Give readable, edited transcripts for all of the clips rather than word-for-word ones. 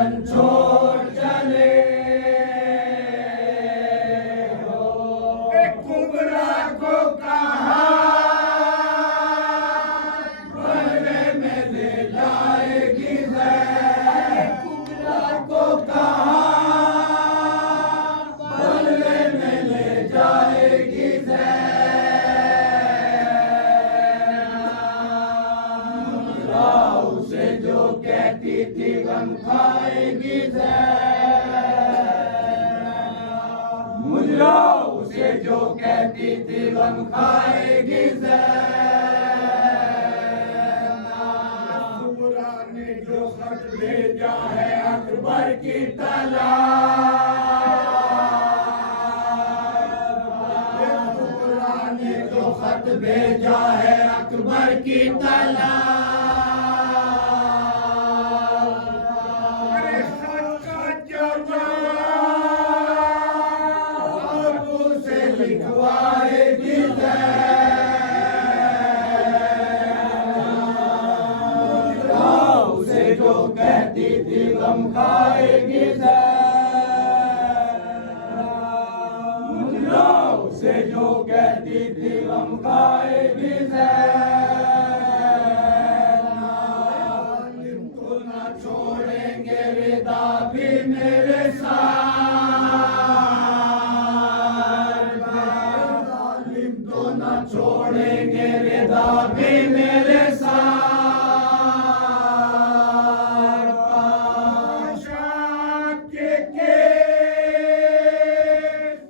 वतन छोड़ चले हो। कुबरा को कहा बलवे में ले जाएगी ज़ैद। कुबरा को कहा बलवे में ले जाएगी ज़ैद। उसे जो कहती थी गम खाएगी ज़ैद। मुजरा उसे जो कहती थी गम खाएगी ज़ैद। कुबरा ने जो खत भेजा है अकबर की तलाश। कुबरा ने जो खत भेजा है अकबर की तलाश। लिखवाएगी उसे जो कहती थी गम खाएगी उसे जो कहती थी गम खाएगी तो न छोड़ेंगे रिदा भी मेरे साथ। छोड़ेंगे रिदा भी मेरे साथ। के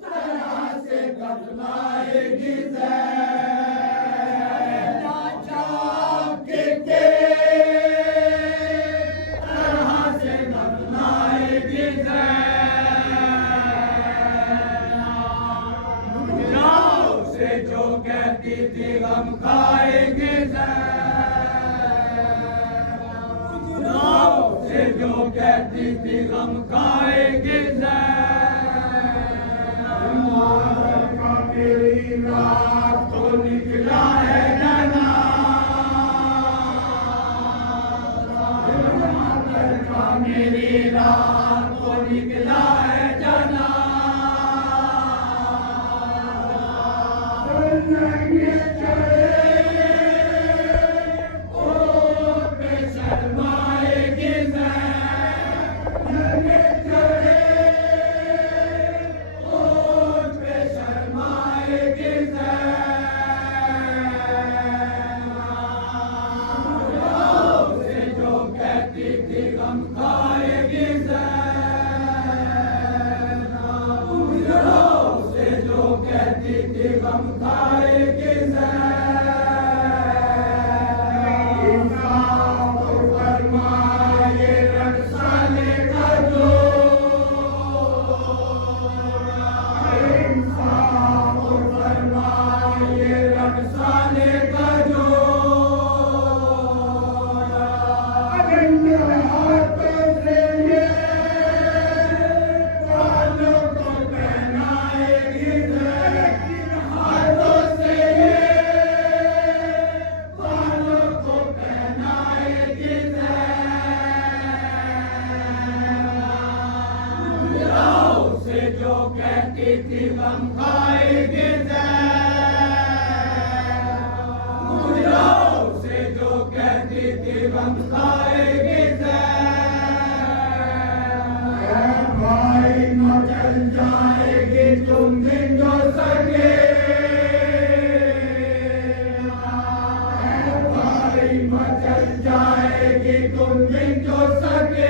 तरह से कफनाएगी ज़ैद। के तरह से कफनाएगी ज़ैद। जो कहती थी गम खाएगी से जो कहती थी गम खाएगी मेरी रात तो निकला है जना। मेरी रात तो निकला है जना। शर्माएगी जो कहती थी गम खाएगी जो कहती थी गम खाएगी फरमाए रखसाने का जो फरमाए रखसाने का जो हाथों से ये बालों को पहनाएगी हाथों से बालों को पहनाएगी उसे जो कहती थी गम खाएगी उसे जो कहती थी गम खाएगी भाई मचल जाएगी तुम भी जो सके भाई मचल जाएगी तुम भी जो सके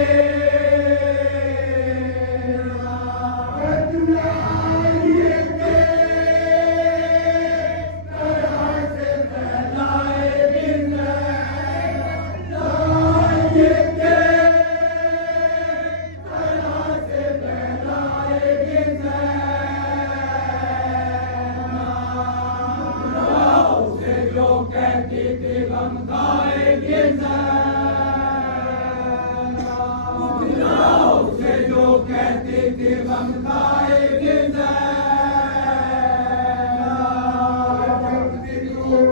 कहती थी गम खाएगी उसे जो कहती थी गम खाएगी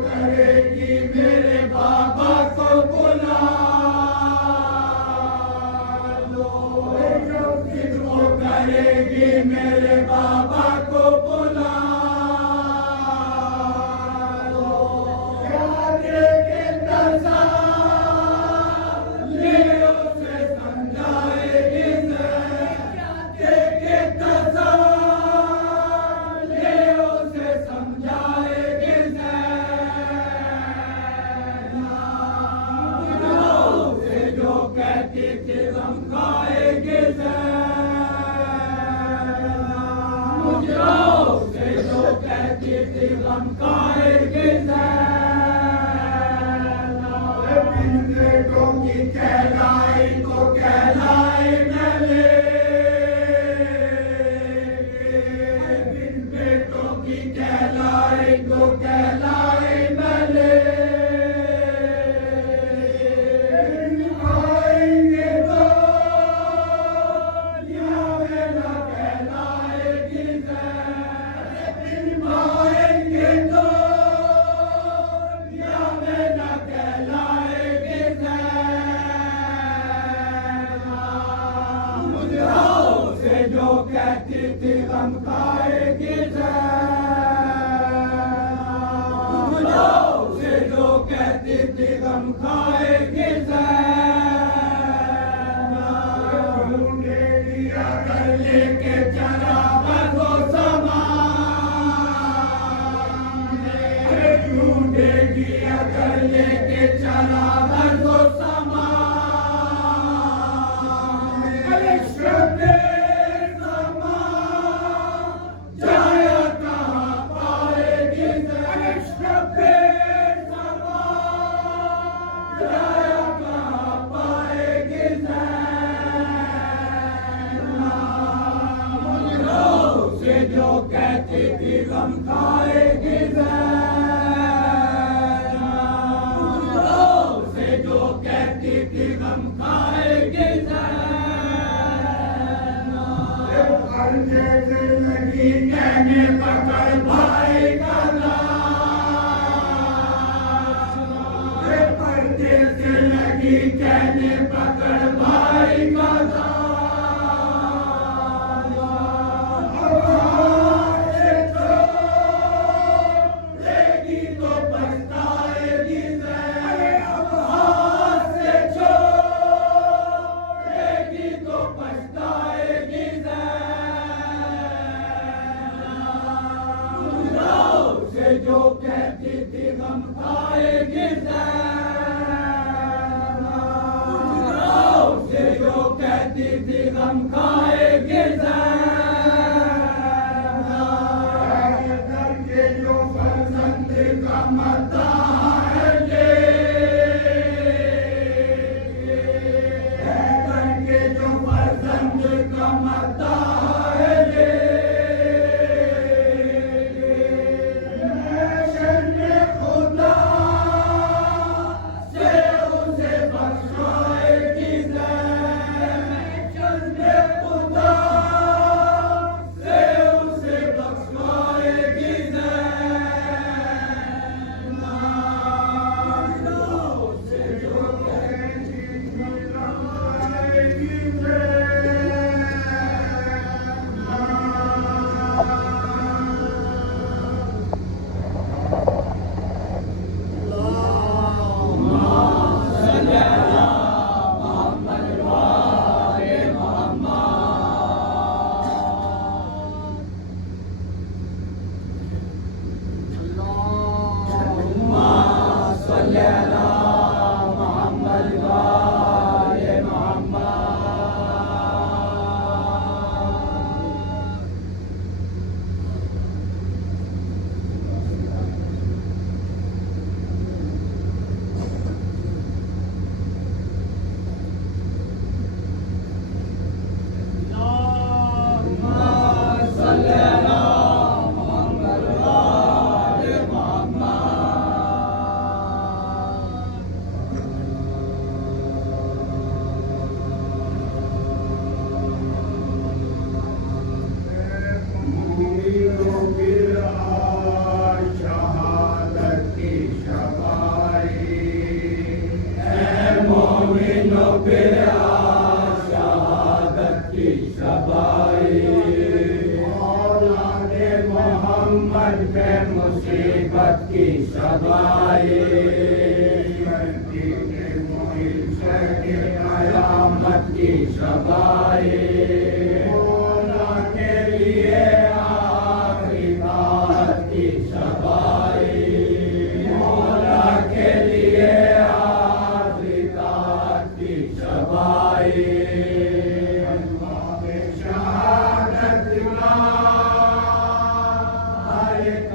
करेगी मेरे बाबा को बुला लो गम खाएगी ज़ैना। बिन बेटों की कहलाई तो कहलाई नले, बिन बेटों की कहलाई तो कहलाई नले। निभाएंगे तो यावे न कहलाएगी ज़ैना। निभाएंगे तो यावे न कहलाएगी ज़ैना। मुजराओं से जो कहती थी गम खाएगी ज़ैना। मुजराओं से जो कहती थी गम खाएगी ज़ैना। ढूंढे लिया कर लेके चला बसो समान, ढूंढे लिया कर लेके चला बसो समान। अरे श्रद्धे समान जाया कहाँ पाएगी ज़ैना। श्रद्धे समान जाया कहाँ पाएगी ज़ैना। मुजराओं से जो कहती थी गम खाएगी ज़ैना। मुजराओं से जो कहती थी गम खाएगी ज़ैना। पर्दे से लगी कहने पकड़ भाई का नाम, पर्दे से लगी कहने पकड़ भाई का नाम। अब हाथ से छोड़ेगी तो पछताएगी ज़ैना। अब हाथ से छोड़ेगी तो पछताएगी ज़ैना। मुजराओं से जो कहती थी गम खाएगी ज़ैना। मुजराओं से जो कहती थी गम खाएगी ज़ैना। करके जो फर्जंद का मता है ले, करके जो फर्जंद का मता है ले। शर्म खुदा से उसे बख्शाएगी ज़ैना। शर्म खुदा से उसे बख्शाएगी ज़ैना। से जो कहेगी मिलाएगी मोहम्मद पे मुसीबत की सवाई, कयामत की सवाई। मौला के लिए आखिरी बात की सवाई, मौला के लिए आखिरी बात की सवाई। शहादत का हर एक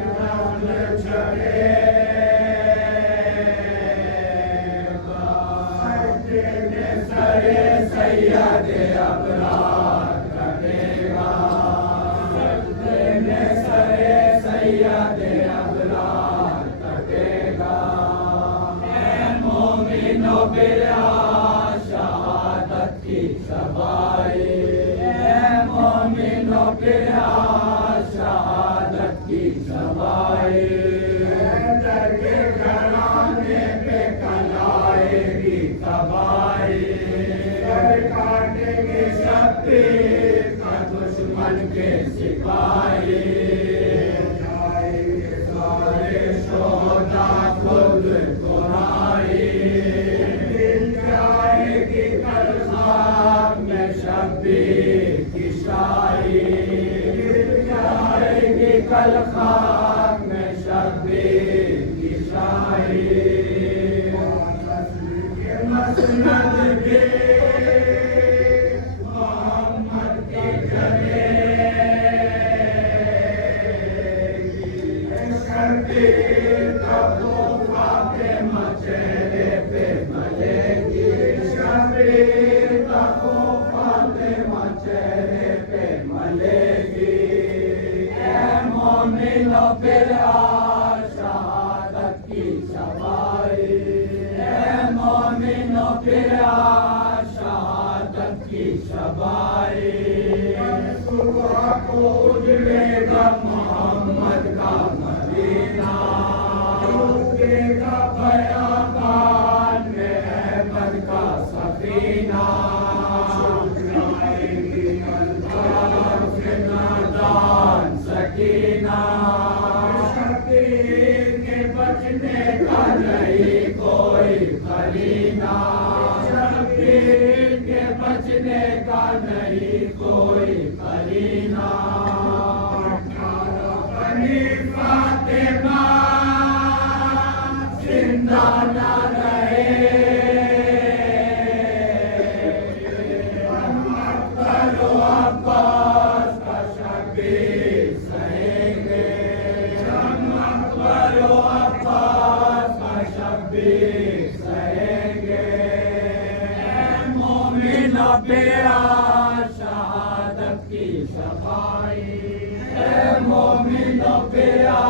शहादत की सवाई दरके घराने पे कलाएगी तबाही काटेंगे शब्बीर का दुश्मन के सिपाही जाएंगे सारे शोहदा खुद कुराई मिल जाएगी कल खाक में शब्बीर की शाही कल खाक में शब्बीर की शाही मसनद भी मोहम्मद की जलेगी शब्बीर का तोहफा पे मचेरे पे मलेगी शब्बीर का तोहफा पे मचेरे पे मलेगी मोमिनो फिर शहादत की सवाई मोमिनो फिर शहादत की सवाई सुबह को उजड़ेगा मोहम्मद का मदीना उजड़ेगा बयाबान में अहमद का सफीना जाएगी अल्ताफ नादान सकीना शब्बीर के बचने का नहीं कोई करीना शब्बीर के बचने का नहीं कोई करीना बनी फातिमा जिंदा न रहे बेरा शहादत की सफाई मोमिनो बेरा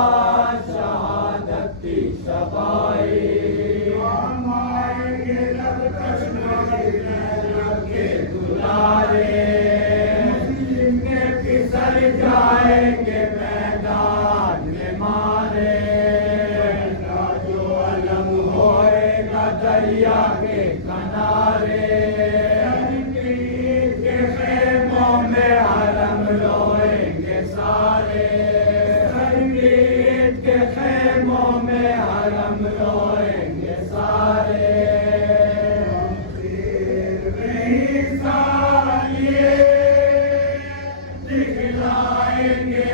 शहादत की सफाई आएंगे लब कश्मीर के दुलारे जिनके फिसल जाएंगे मैदान में मारे जो अलम होएगा दरिया के किनारे रोएंगे सारे संगीत के खेमों में हरम रोएंगे सारे सालिए दिखलाएंगे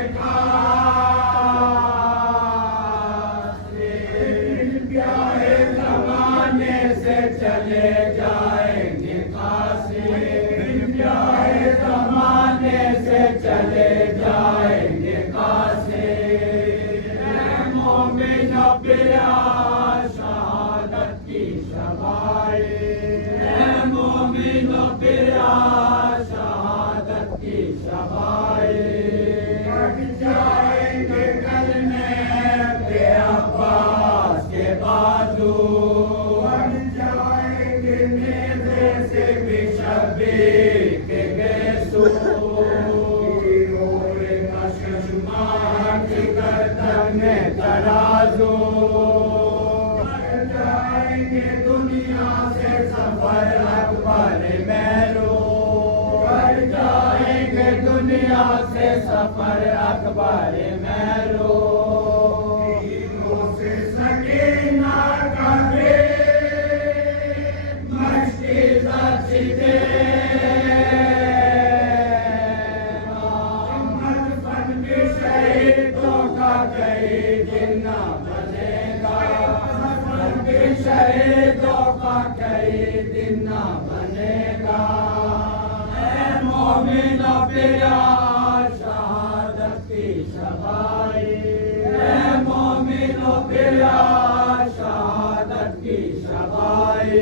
प्यारे जमाने से चले जाएंगे काशी जमाने से चले जाएंगे कासे मोमिनो बिरा शहादत की सवाई मोमिनो बिरा शहादत की सवाई कट जाएंगे कलमे पे अब्बास के बाजू कट जाएंगे नेज़े से भी शब्बीर तराजू जाएंगे दुनिया से सफर अकबर मेरो जाएंगे दुनिया से सफर अकबर मेरो से सकीना का मस्ती दे शहीदों का कई दिन न बनेगा मोमिनो बिरा शहादत की सवाई मोमिनो मोमिनो फिरा शहादत की शबाई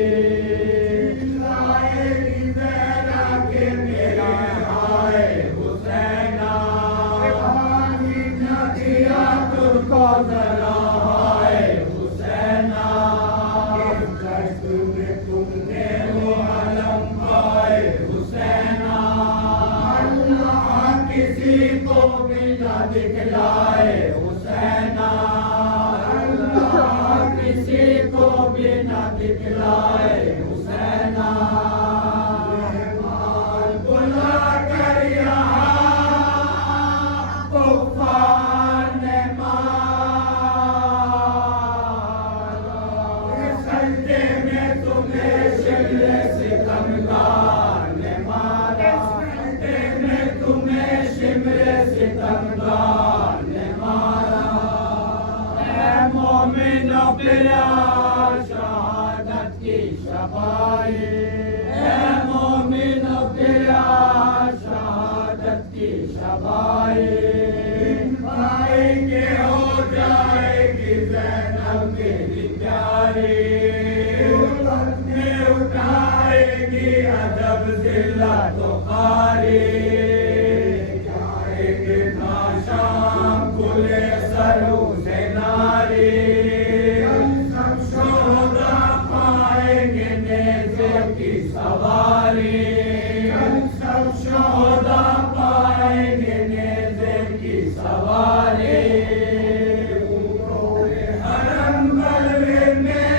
लाएगी ज़हरा के मेरा हाय हुसैना पानी न दिया तुझको ज़रा हाय हुसैना इस दर्द में तुमने वो अलम पाए हुसैना अल्लाह किसी को भी न दिखलाए हुसैना अल्लाह किसी को भी न दिखलाए हुसैना मेहमान बुला कर यहाँ तूफान ने मारा सजदे में तुम्हें शिमले सितमगार ने मारा सजदे में तुम्हें शिमले सितमगार ने मारा ऐ मोमिनो फिरा शहादत की शबाई ऐ मोमिनो फिरा शहादत की शबाई आएंगे हो जाएगी ज़ैनब मेरी प्यारी में उठाएगी अजब जिला तो खारी जाएंगे ना शाम खुले सरू से नारी सब शोधा पाएंगे नेज़े की सवारी सब शोधा पाएंगे नेज़े की सवारी हरम बलवे में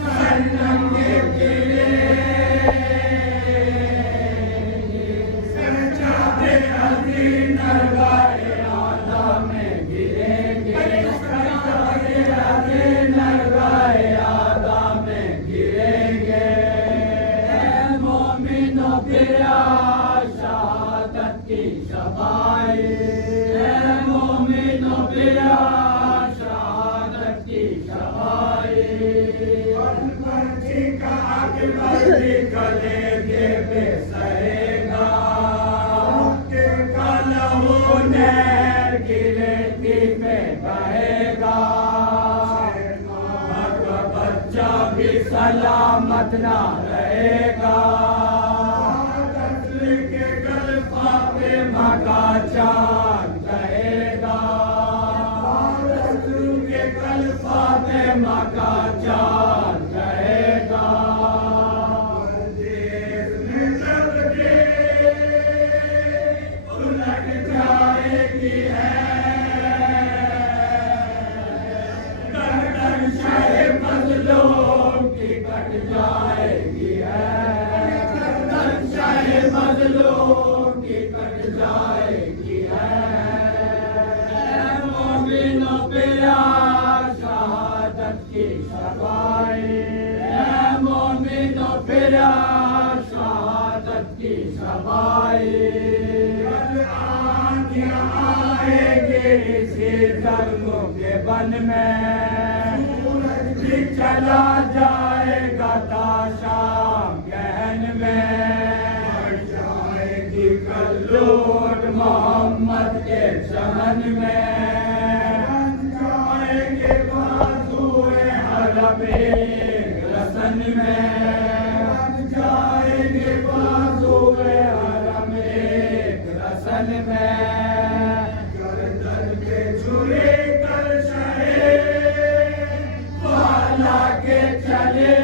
सन्नंगे किले सजादे हज़ीन नरगाहे आला में गिरेंगे सजादे हज़ीन नरगाहे आला में गिरेंगे ऐ मोमिनो फिरा शहादत की शबाई ऐ मोमिनो फिरा शहादत की शबाई मर्जी का मर्जी कलेजे पे सहेगा के कलहो नहर की रेती पे बहेगा बच्चा भी सलामत ना रहेगा के गल्फा पे माँ का चाँद कहेगा के गल्फा पे माँ का चाँद कहेगा उलट जाएगी है गर्दन शाहे मजलूम की कट जाएगी है गर्दन शाहे मजलूम की कट जाएगी है ऐ मोमिनो फिरा शहादत की शबाई ऐ मोमिनो फिरा शहादत की शबाई आएंगे इसी जन्म के बन में सूरज भी चला जाएगा ताशाम गहन में जाएगी कल्लूट मोहम्मद के चमन में जाएंगे बाजुए हरमे रसन में जाएंगे बाजुए हरमे रसन में गर्दन पे छुरे कर शहे वाला के चले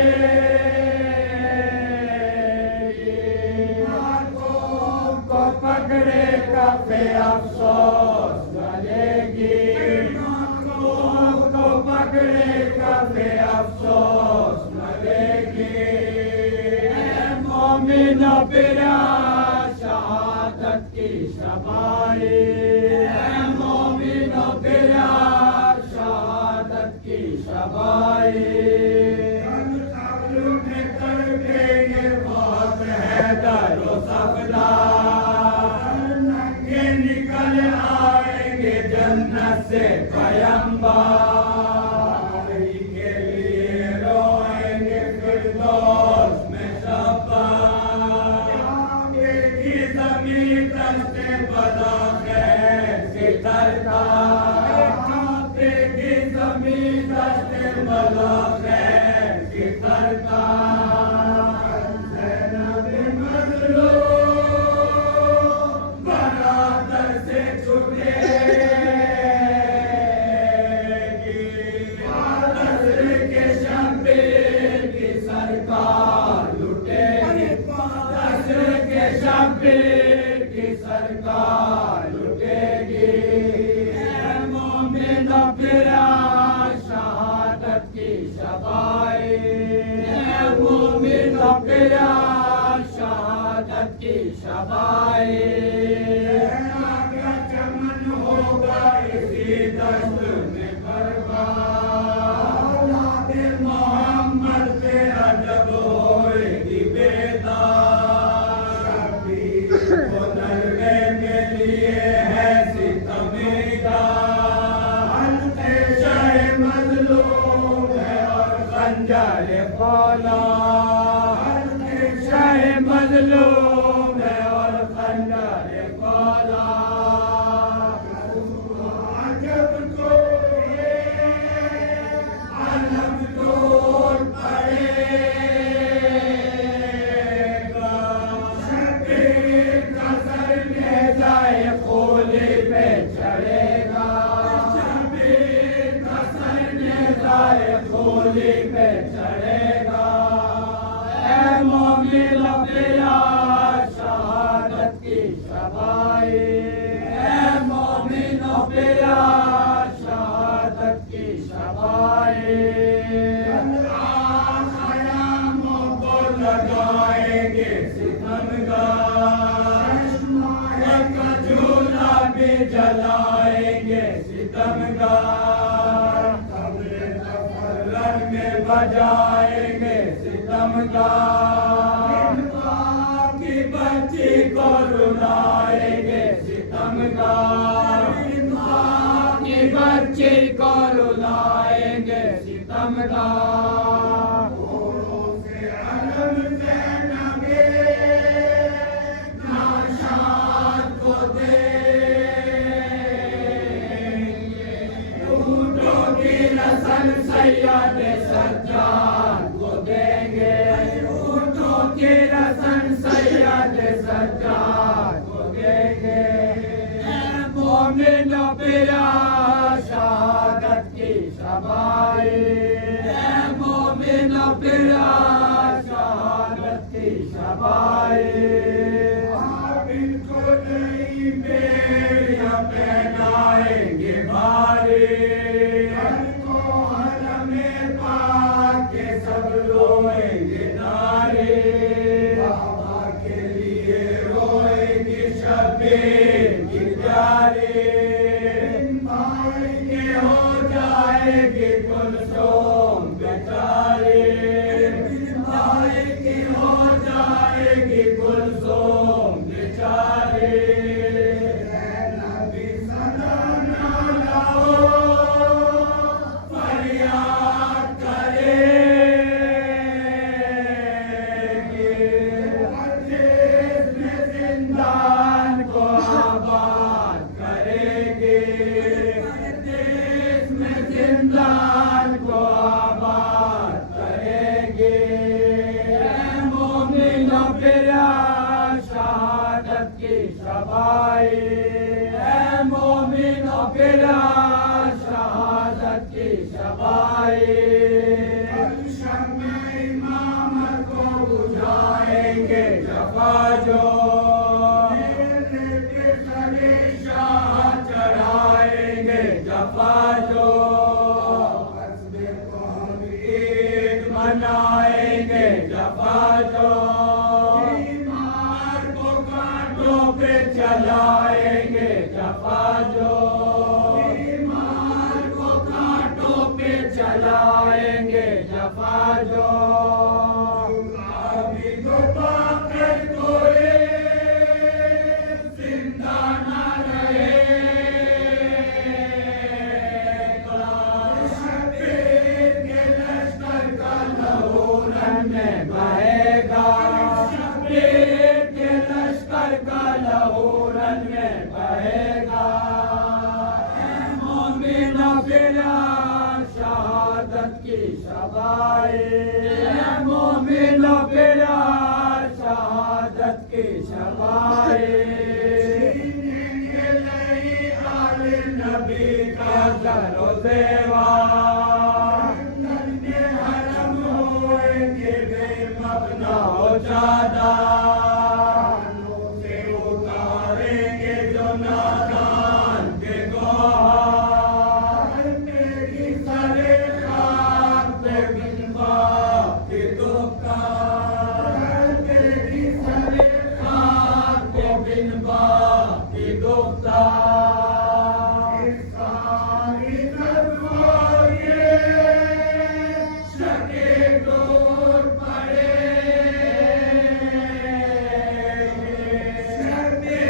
हाथों को पकड़े कफे अफसोस गलेगी हाथों को पकड़े कफे अफसोस गलेगी ऐ मोमिनो फिरा शहादत की शबाई ऐ मोमिनो फिरा शहादत की शबाई में कर देंगे बहुत है दरो सफला नंगे निकल आएंगे जन्नत से पैगंबर के लिए रोएंगे फिरदौस में शब्बा की जमीन से बदा है सितर का दस्ते मलाक की सरकार ज़ैनब मज़लूम बरादर से छूटेगी दस्ते के शब्बीर की सरकार लुटेगी दस्ते के शब्बीर की सरकार लुटेगी फिरा शहादत की शबाई मोमिन फिरा शहादत की शबाई का चमन होगा इसी दस्त में बर्बाद मोहम्मद पे अजब होएगी बेदार को नलवे के लिए है सितमेगा खंजर फौला शाह मज़लूम है और खंजर फौला जब को आलम तोड़ पड़ेगा शबीर का सर नेज़ाए खोली पे चढ़ेगा शबीर का सर नेज़ाए खोली पे चढ़ेगा ऐ मोमिन फिरा शहादत की शबाई ऐ मोमिन फिरा शहादत की शबाई ख़यामों को लगाएंगे सितमगार का झूला भी जलाएंगे सितमगार बजाएंगे सितमगार की बच्ची को रुलाएंगे सितमगार की बच्ची को रुलाएंगे सितमगार से अलम ज़ैनबे नाशाद को देंगे ऊँटों की रस्म सैयद सज्जाद को देंगे ऊँटों की रस्म सैयद सज्जाद को देंगे मोमिन फिरा शहादत की शबाई मोमिन फिरा शहादत की शबाई इनको नई बेड़ियां पहनाएंगे भारी सब रोएंगे नारे बाबा के लिए रोएंगे शबीर की प्यारे भाई हो जाएगी कुलसुम बेचारे भाई की हो जाएगी कुलसुम बेचारे नबी सदा ना लाओ फरियाद करे जिंदान को आबाद करेंगे देश में जिंदान को आबाद करेंगे मोमिन फिरा शहादत की शबाई मोमिन फिरा शहादत की शबाई इमामत को बुझाएंगे जफा जो चढ़ाएंगे जफा जो ईद मनाएंगे जफा जो बीमार को कांटों पे चलाएंगे जफा जो बीमार को कांटों पे चलाएंगे जफा जो अभी तो पाकर कोई जिंदा न रहेगा शबीर के लश्कर का लहू रन में बहेगा शबीर के लश्कर का लहू रन में बहेगा मोमिन फिरा शहादत शबाई मोमिनो पिया शहादत की शबाई आले नबी का दरो देवा हरम होएंगे बेमबना हो जादा से उतारेंगे जो नादान के गोहार मेरी सरे खाक पे बिनबा की दुख्तार मेरी सरे खाक पे बिनबा की दुख्तार सारी दरवाजे शके दूर पड़े शके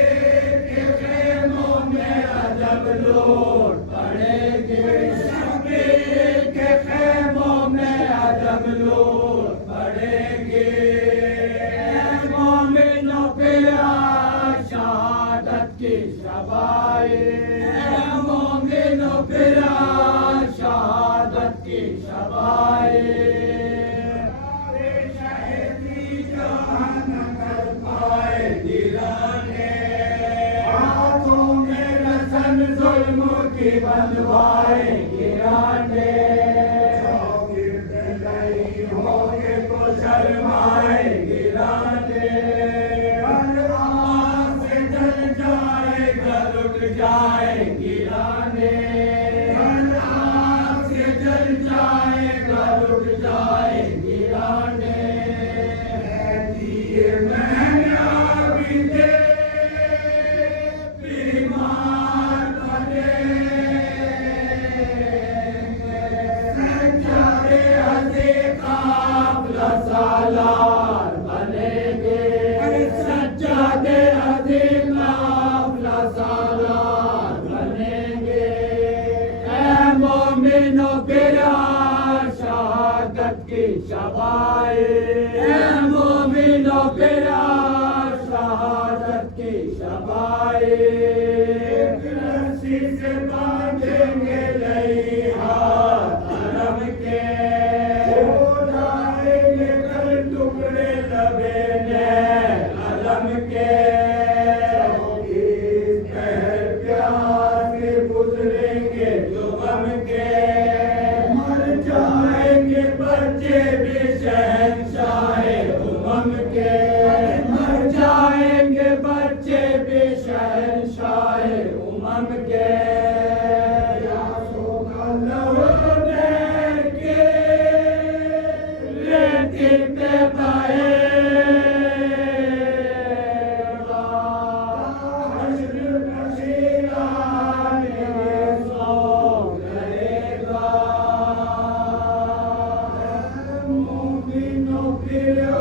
के खेमों में अजब लूट पड़ेगी शके के खेमों में अजब लूट पड़ेगी मोमिनो पिया शहादत की शबाई मोमिनो पिया शहादत की शबाई शहीदी जहाँ न कर पाए दिलाने हाथों में रसन जुल्म की बंधवाए गिराने होगे तो शर्माए गिराने हर आँख से जल जाएगा लुट जाए गिराने हर आँख से जल जाएगा लुट जाए गिराने दिए मैंने अभी दे बीमार बने सच्चारे हंसे काफिला सालार बनेंगे सच्चारे हंसे काफिला सालार बनेंगे ऐ मोमिनो पिया शहादत की शबाई ऐ मोमिनो पिया शहादत की शबाई रस्सी से बांधेंगे लई हाथ अलम के हो जाएंगे कल टुकड़े लबेने अलम के इस पहर प्यार के गुजरेंगे जो गम के मर जाएंगे बच्चे भी शहंशाहे उमम के मर जाएंगे बच्चे भी शहंशाहे उमम के यासों का लौटे के रेती पे बहेगा हश्र नशीला मेरे सो करेगा मोमिनो पिया